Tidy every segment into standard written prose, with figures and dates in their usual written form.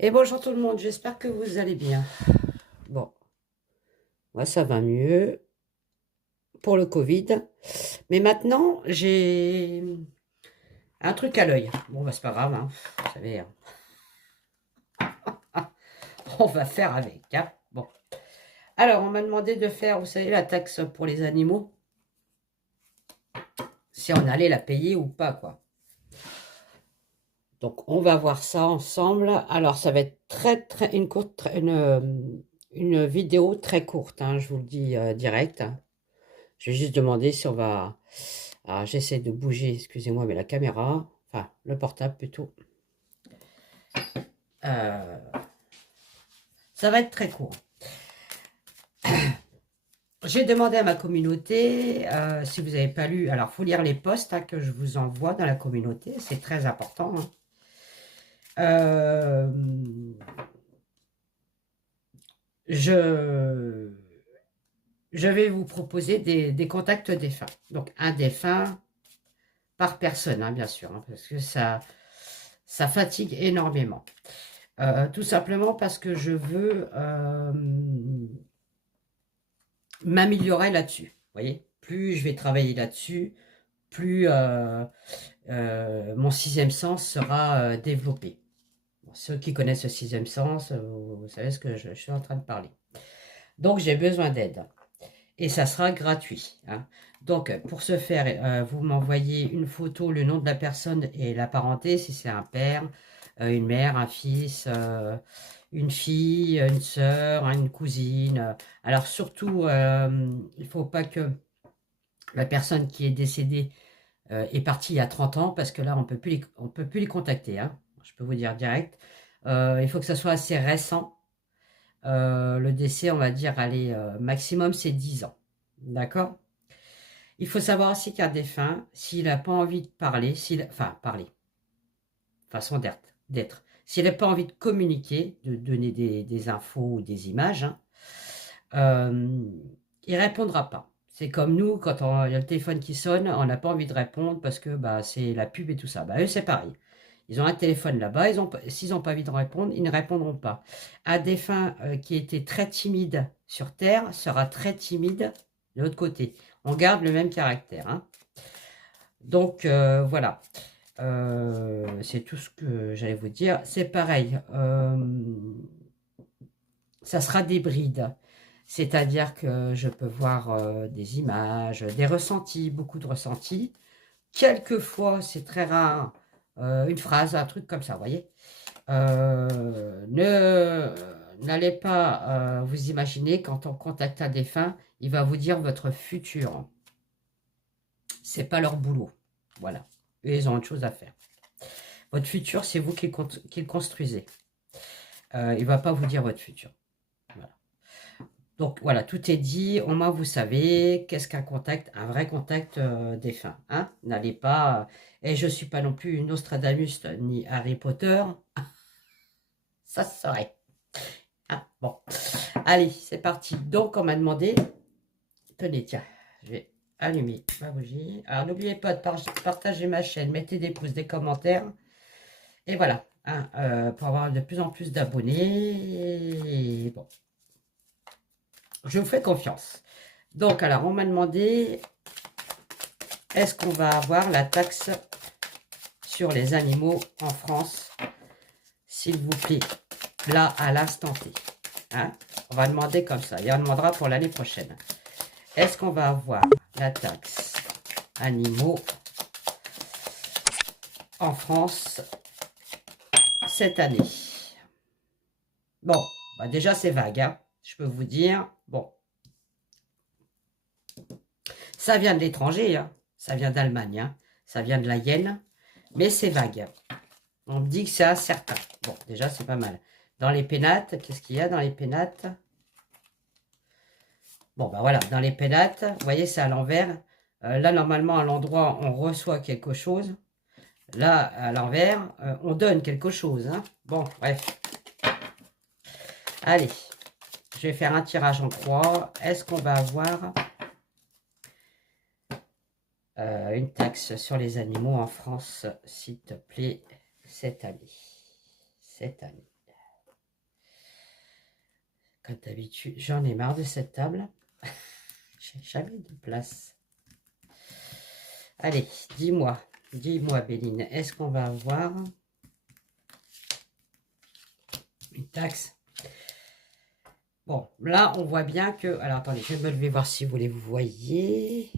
Et bonjour tout le monde, j'espère que vous allez bien. Bon, moi ça va mieux pour le Covid. Mais maintenant, j'ai un truc à l'œil. Bon, bah c'est pas grave, hein. Vous savez, hein. On va faire avec, hein. Bon. Alors, on m'a demandé de faire, vous savez, la taxe pour les animaux. Si on allait la payer ou pas, quoi. Donc, on va voir ça ensemble. Alors, ça va être une vidéo très courte, hein, je vous le dis direct. Je vais juste demander si on va. Alors, j'essaie de bouger, excusez-moi, mais la caméra, enfin, le portable plutôt. Euh, Ça va être très court. J'ai demandé à ma communauté, si vous n'avez pas lu, alors il faut lire les posts hein, que je vous envoie dans la communauté, c'est très important, hein. Euh, je, je vais vous proposer des contacts défunts. Donc, un défunt par personne, hein, bien sûr, hein, parce que ça fatigue énormément. Tout simplement parce que je veux m'améliorer là-dessus. Vous voyez, plus je vais travailler là-dessus, plus mon sixième sens sera développé. Bon, ceux qui connaissent le sixième sens, vous savez ce que je suis en train de parler. Donc j'ai besoin d'aide et ça sera gratuit, hein. Donc pour ce faire, vous m'envoyez une photo, le nom de la personne et la parenté, si c'est un père, une mère, un fils, une fille, une sœur, hein, une cousine. Alors surtout, il ne faut pas que la personne qui est décédée est partie il y a 30 ans, parce que là, on peut plus les contacter, hein. Je peux vous dire direct. Il faut que ça soit assez récent. Le décès, on va dire, allez, maximum, c'est 10 ans. D'accord? Il faut savoir aussi qu'un défunt, s'il n'a pas envie de parler, enfin, parler, façon d'être. S'il n'a pas envie de communiquer, de donner des infos ou des images, hein, euh, il répondra pas. C'est comme nous, quand il y a le téléphone qui sonne, on n'a pas envie de répondre parce que bah, c'est la pub et tout ça. Bah, eux, c'est pareil. Ils ont un téléphone là-bas, s'ils n'ont pas envie de répondre, ils ne répondront pas. Un défunt qui était très timide sur Terre sera très timide de l'autre côté. On garde le même caractère, hein. Donc voilà. C'est tout ce que j'allais vous dire. C'est pareil. Ça sera des brides. C'est-à-dire que je peux voir des images, des ressentis, beaucoup de ressentis. Quelquefois, c'est très rare, une phrase, un truc comme ça, vous voyez. N'allez pas vous imaginer, quand on contacte un défunt, il va vous dire votre futur. C'est pas leur boulot. Voilà. Eux, ils ont autre chose à faire. Votre futur, c'est vous qui le construisez. Il ne va pas vous dire votre futur. Voilà. Donc voilà, tout est dit. Au moins, vous savez qu'est-ce qu'un contact, un vrai contact défunt, hein. N'allez pas... et je ne suis pas non plus une Nostradamus ni Harry Potter. Ça se saurait. Ah, bon. Allez, c'est parti. Donc, on m'a demandé... Tenez, tiens, je vais allumer ma bougie. Alors, n'oubliez pas de partager ma chaîne. Mettez des pouces, des commentaires. Et voilà, hein, pour avoir de plus en plus d'abonnés. Et bon, je vous fais confiance. Donc, alors, on m'a demandé, est-ce qu'on va avoir la taxe sur les animaux en France, s'il vous plaît, là, à l'instant T, hein? On va demander comme ça, et on demandera pour l'année prochaine. Est-ce qu'on va avoir la taxe animaux en France cette année? Bon, bah déjà, c'est vague, hein, je peux vous dire. Bon, ça vient de l'étranger, hein. Ça vient d'Allemagne, hein. Ça vient de la Yenne, mais c'est vague. On me dit que c'est incertain. Bon, déjà, c'est pas mal. Dans les pénates, qu'est-ce qu'il y a dans les pénates? Bon, ben voilà, dans les pénates, vous voyez, c'est à l'envers. Là, normalement, à l'endroit, on reçoit quelque chose. Là, à l'envers, on donne quelque chose, hein. Bon, bref. Allez, je vais faire un tirage en croix. Est-ce qu'on va avoir une taxe sur les animaux en France, s'il te plaît, cette année? Cette année. comme d'habitude, j'en ai marre de cette table. J'ai jamais de place. Allez, dis-moi, Béline, est-ce qu'on va avoir une taxe? Bon, là, on voit bien que... Alors, attendez, je vais me lever voir si vous les voyez.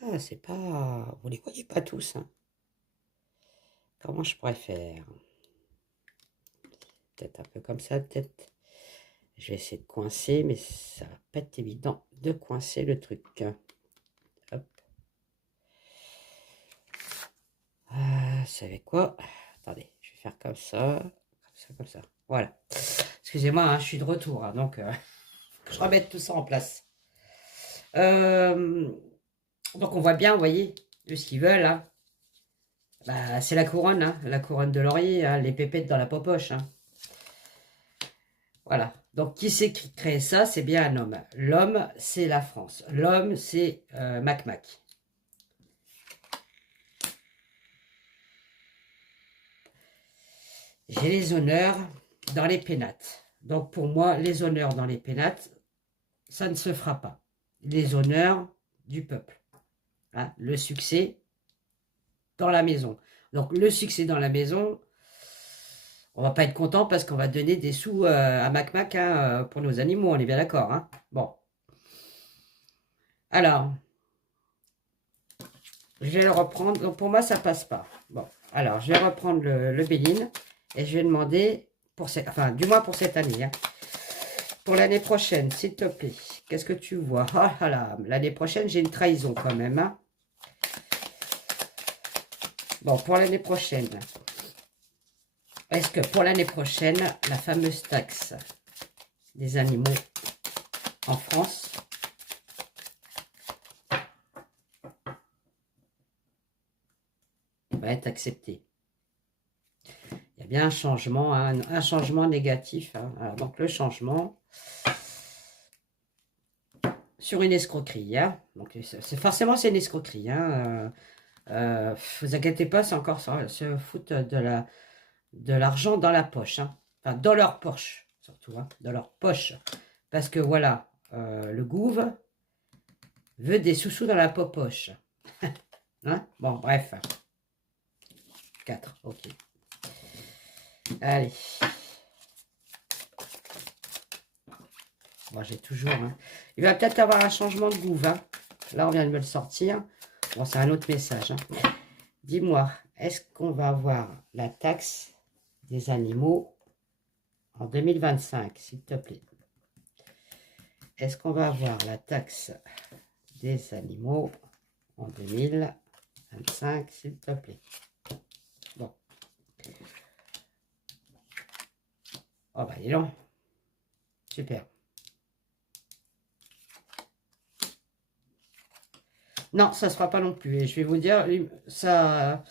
Ah, c'est pas... Vous les voyez pas tous, hein. Comment je pourrais faire? Peut-être un peu comme ça, peut-être. Je vais essayer de coincer, mais ça va pas être évident de coincer le truc. Hop. Vous savez quoi? Attendez, je vais faire comme ça, comme ça. Voilà. Excusez-moi, hein, je suis de retour, hein, donc je remette tout ça en place. Donc on voit bien, vous voyez, de ce qu'ils veulent. Hein. Bah, c'est la couronne de laurier, hein, les pépettes dans la popoche. Hein. Voilà. Donc qui c'est qui crée ça? C'est bien un homme. L'homme, c'est la France. L'homme, c'est Mac Mac. J'ai les honneurs dans les pénates. Donc pour moi, les honneurs dans les pénates, ça ne se fera pas. Les honneurs du peuple. Hein, le succès dans la maison. Donc le succès dans la maison, on va pas être content parce qu'on va donner des sous à Mac Mac hein, pour nos animaux, on est bien d'accord. Hein. Bon. Alors, je vais le reprendre. Donc pour moi, ça passe pas. Bon, alors je vais reprendre le Béline et je vais demander, pour cette, enfin du moins pour cette année, hein, pour l'année prochaine, s'il te plaît, qu'est-ce que tu vois? Oh là là, l'année prochaine, j'ai une trahison quand même. Hein. Bon, pour l'année prochaine, est-ce que pour l'année prochaine, la fameuse taxe des animaux en France va être acceptée? Il y a bien un changement négatif. Hein. Alors, donc le changement sur une escroquerie. Hein. Donc forcément c'est une escroquerie. Hein. Vous inquiétez pas, c'est encore ça, se foutre de l'argent dans la poche. Hein. Enfin, dans leur poche, surtout. Hein, dans leur poche. Parce que voilà, le gouv veut des sous-sous dans la poche. Hein. Bon, bref. 4, ok. Allez. Moi, j'ai toujours... Hein. Il va peut-être avoir un changement de gouv. Hein. Là, on vient de me le sortir. Bon, c'est un autre message. Hein. Dis-moi, est-ce qu'on va avoir la taxe des animaux en 2025, s'il te plaît? Est-ce qu'on va avoir la taxe des animaux en 2025, s'il te plaît? Bon. Oh, bah, dis donc. Super. Non, ça ne se fera pas non plus. Et je vais vous dire, ça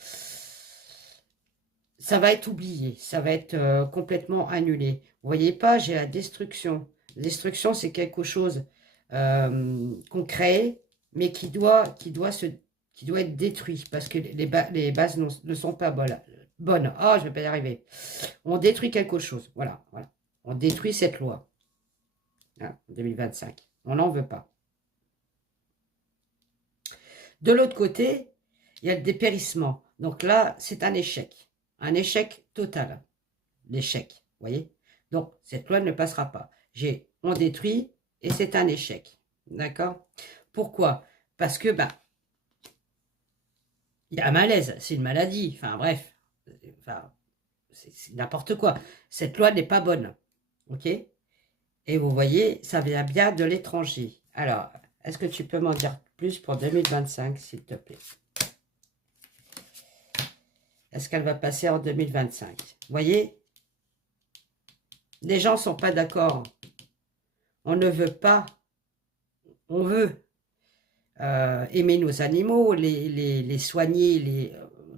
va être oublié. Ça va être complètement annulé. Vous voyez pas, j'ai la destruction. Destruction, c'est quelque chose qu'on crée, mais qui doit être détruit parce que les bases ne sont pas bonnes. Oh, je ne vais pas y arriver. On détruit quelque chose. Voilà, voilà. On détruit cette loi. Hein, 2025. On n'en veut pas. De l'autre côté, il y a le dépérissement. Donc là, c'est un échec. Un échec total. L'échec, vous voyez? Donc, cette loi ne passera pas. On détruit et c'est un échec. D'accord? Pourquoi? Parce que, ben, il y a un malaise. C'est une maladie. Enfin, bref. Enfin, c'est n'importe quoi. Cette loi n'est pas bonne. OK? Et vous voyez, ça vient bien de l'étranger. Alors, est-ce que tu peux m'en dire plus pour 2025, s'il te plaît? Est-ce qu'elle va passer en 2025? Vous voyez, les gens ne sont pas d'accord. On ne veut pas. On veut aimer nos animaux, les soigner,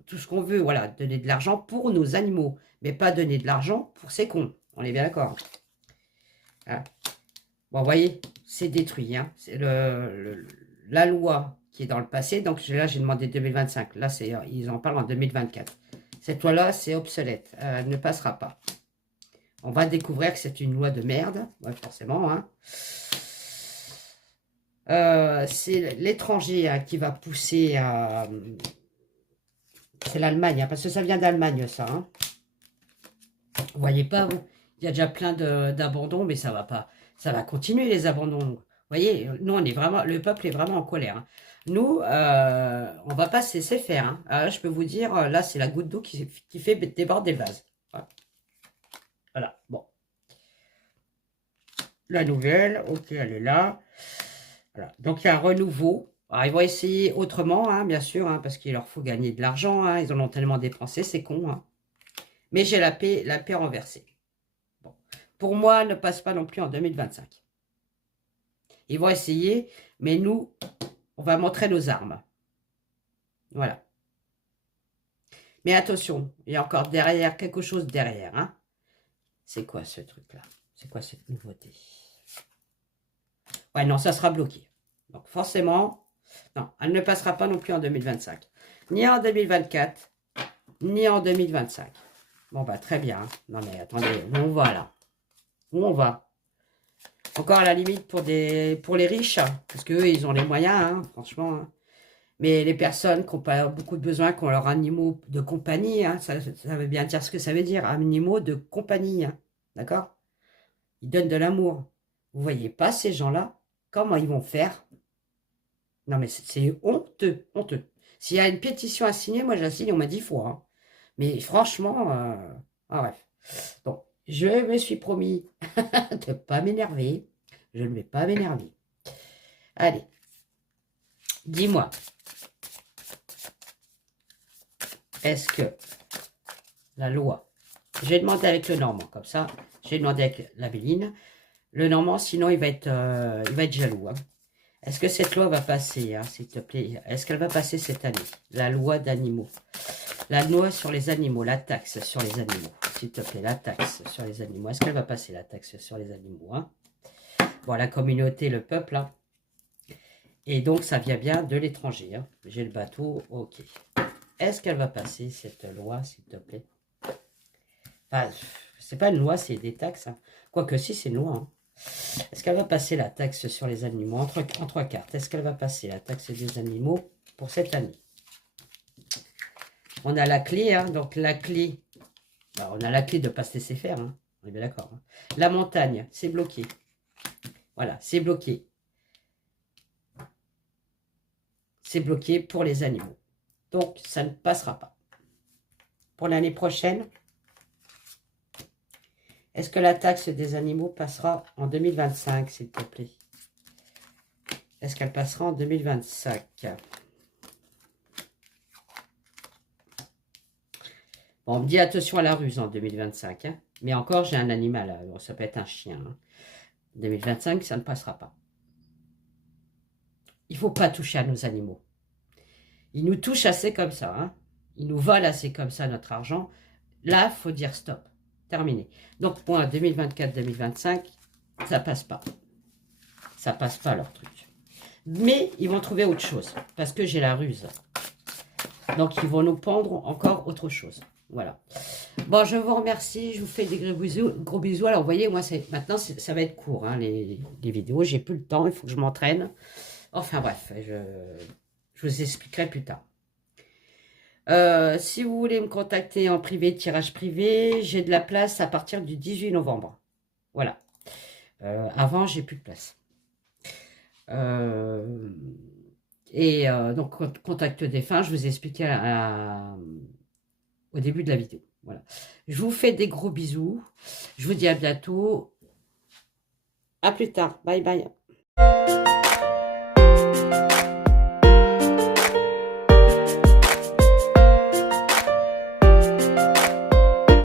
tout ce qu'on veut. Voilà, donner de l'argent pour nos animaux. Mais pas donner de l'argent pour ces cons. On est bien d'accord. Hein. Bon, vous voyez, c'est détruit. Hein. C'est la loi qui est dans le passé. Donc là, j'ai demandé 2025. Là, ils en parlent en 2024. Cette loi-là, c'est obsolète. Elle ne passera pas. On va découvrir que c'est une loi de merde, ouais, forcément. Hein. C'est l'étranger hein, qui va pousser à... C'est l'Allemagne, hein, parce que ça vient d'Allemagne, ça. Hein. Vous voyez pas, vous, il y a déjà plein d'abandons, mais ça va pas. Ça va continuer, les abandons. Vous voyez, nous, on est vraiment... Le peuple est vraiment en colère. Hein. Nous, on va pas se laisser faire. Hein. Alors, je peux vous dire, là, c'est la goutte d'eau qui fait déborder le vase. Voilà. Voilà, bon. La nouvelle, ok, elle est là. Voilà. Donc, il y a un renouveau. Alors, ils vont essayer autrement, hein, bien sûr, hein, parce qu'il leur faut gagner de l'argent. Hein, ils en ont tellement dépensé, c'est con. Hein. Mais j'ai la paix renversée. Bon. Pour moi, elle ne passe pas non plus en 2025. Ils vont essayer, mais nous, on va montrer nos armes. Voilà. Mais attention, il y a encore derrière, quelque chose derrière. Hein. C'est quoi ce truc-là? C'est quoi cette nouveauté? Ouais, non, ça sera bloqué. Donc forcément, non, elle ne passera pas non plus en 2025. Ni en 2024, ni en 2025. Bon, bah très bien. Hein. Non mais attendez, où on va là? Où on va? Encore à la limite pour les riches, hein, parce qu'eux, ils ont les moyens, hein, franchement. Hein. Mais les personnes qui n'ont pas beaucoup de besoins, qui ont leurs animaux de compagnie, hein, ça veut bien dire ce que ça veut dire, animaux de compagnie, hein, d'accord? Ils donnent de l'amour. Vous voyez pas ces gens-là? Comment ils vont faire? Non mais c'est honteux, honteux. S'il y a une pétition à signer, moi je la signe, on m'a 10 fois. Hein. Mais franchement, ah, bref. Donc, je me suis promis de ne pas m'énerver. Je ne vais pas m'énerver. Allez, dis-moi. Est-ce que la loi... J'ai demandé avec le Normand, comme ça. J'ai demandé avec la Béline. Le Normand, sinon, il va être jaloux. Hein. Est-ce que cette loi va passer, hein, s'il te plaît? Est-ce qu'elle va passer cette année? La loi d'animaux. La loi sur les animaux, la taxe sur les animaux. S'il te plaît, la taxe sur les animaux. Est-ce qu'elle va passer, la taxe sur les animaux hein? Bon, la communauté, le peuple. Hein. Et donc, ça vient bien de l'étranger. Hein. J'ai le bateau, ok. Est-ce qu'elle va passer, cette loi, s'il te plaît? Enfin, c'est pas une loi, c'est des taxes. Hein. Quoique si, c'est une loi. Hein. Est-ce qu'elle va passer la taxe sur les animaux en trois cartes? Est-ce qu'elle va passer la taxe des animaux pour cette année? On a la clé, hein, donc la clé, alors on a la clé de ne pas se laisser faire, hein, on est bien d'accord. Hein. La montagne, c'est bloqué. Voilà, c'est bloqué. C'est bloqué pour les animaux. Donc, ça ne passera pas. Pour l'année prochaine, est-ce que la taxe des animaux passera en 2025, s'il te plaît? Est-ce qu'elle passera en 2025? Bon, on me dit attention à la ruse en 2025. Hein. Mais encore, j'ai un animal. Alors, ça peut être un chien. Hein. 2025, ça ne passera pas. Il ne faut pas toucher à nos animaux. Ils nous touchent assez comme ça. Hein. Ils nous volent assez comme ça notre argent. Là, il faut dire stop. Terminé. Donc, pour 2024-2025, ça passe pas. Ça passe pas leur truc. Mais ils vont trouver autre chose. Parce que j'ai la ruse. Donc, ils vont nous pendre encore autre chose. Voilà. Bon, je vous remercie. Je vous fais des gros bisous. Alors, vous voyez, moi, maintenant, ça va être court, hein, les vidéos. J'ai plus le temps. Il faut que je m'entraîne. Enfin, bref. Je vous expliquerai plus tard. Si vous voulez me contacter en privé, tirage privé, j'ai de la place à partir du 18 novembre. Voilà. Avant, j'ai plus de place. Donc, contact défunt, je vous ai expliqué au début de la vidéo. Voilà. Je vous fais des gros bisous. Je vous dis à bientôt. À plus tard. Bye bye.